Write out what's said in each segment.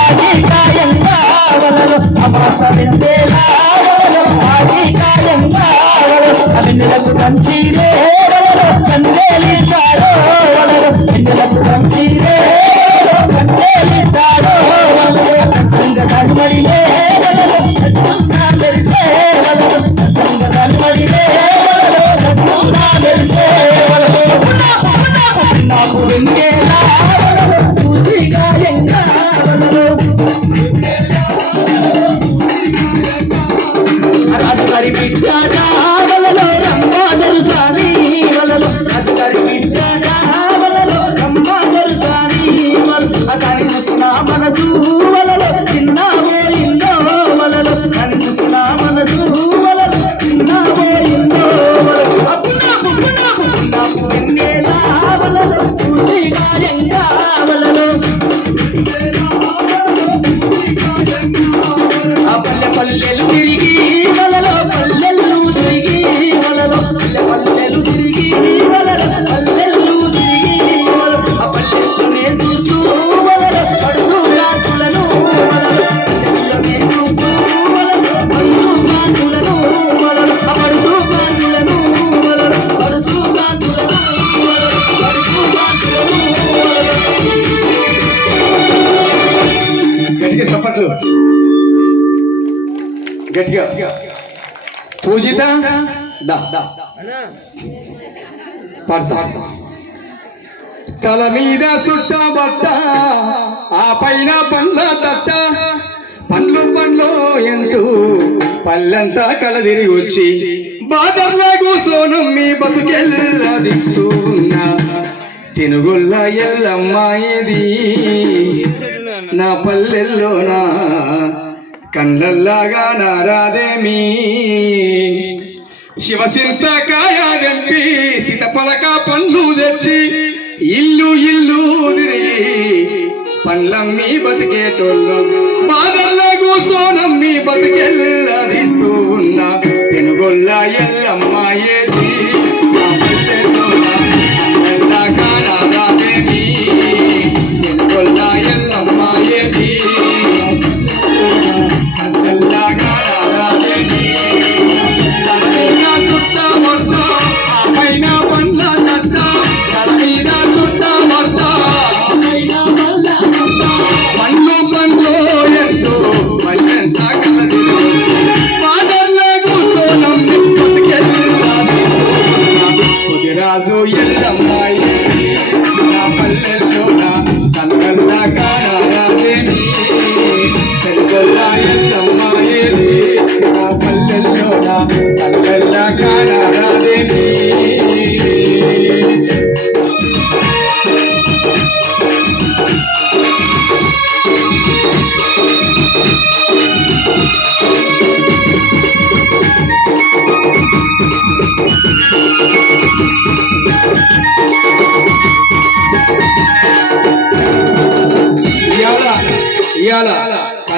ఆగి కాయంగా వలలు అమాస వెందేలా వలలు ఆగి కాయంగా వలలు వెన్నెలకు కంచిరే వలలు కందేలితాడో వలలు వెన్నెలకు కంచిరే వలలు కందేలితాడో కనుమడిలే వలలు నా మెరిసే వలలు సంగ కనుమడిలే వలలు నా మెరిసే వలలు నాకు వెంగే también చప్పట్లు గట్టిగా. పూజిత పాడతా. తల మీద సుట్ట బట్ట ఆ పైన పండ్ల తట్ట పండ్లు పండ్లు ఎంటూ పళ్ళంతా కలదిరి వచ్చి బాదర్లా కూసోనం మీ బతుకెల్లాదిస్తూ ఉన్నా తినుగుల్ల ఎల్లమ్మాయిది నా పల్లెల్లోనా? కళ్ళల్లాగా నారాదేమి శివసింతకాయ గంపి సీతపలక పండ్లు తెచ్చి ఇల్లు ఇల్లు తిరిగి పండ్లమ్మి బతికేటోళ్ళు బాధల్లో కూసోనమ్మి బతికెల్లదిస్తూ ఉన్నా. తెనుగొల్ల ఎల్లమ్మాయే కుదిరాజు ఎల్లమ్మాయి నా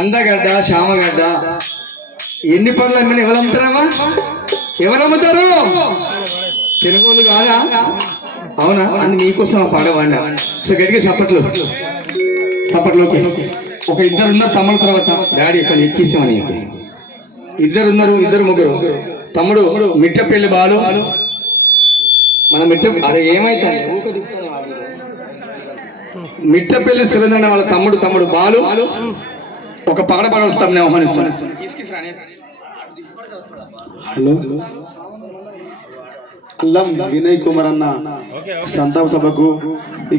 కందగడ్డ శామగడ్డ ఎన్ని పనులు అమ్మిన ఎవరు అమ్ముతారమ్మా? ఎవరు అమ్ముతారు? తెలుగులు కాదా? అవునా? అని నీకోసం ఆ పాట వాడినా సో గట్టిగా చప్పట్లు. చప్పట్లోకి. ఒక ఇద్దరు ఉన్నారు తమ్ముడు తర్వాత. డాడీ ఇక్కడ ఎక్కిసామని చెప్పి. ఇద్దరు ఉన్నారు ఇద్దరు ముగ్గురు. తమ్ముడు మిట్టపల్లి బాలు. మన మిట్ట అరే ఏమైతే మిట్టపల్లి సురేంద్ర వాళ్ళ తమ్ముడు తమ్ముడు బాలు. ఒక పాట పాడొస్తాం నేను ఆహ్వానిస్తాను హలో. అల్లం వినయ్ కుమార్ అన్న సంతాప సభకు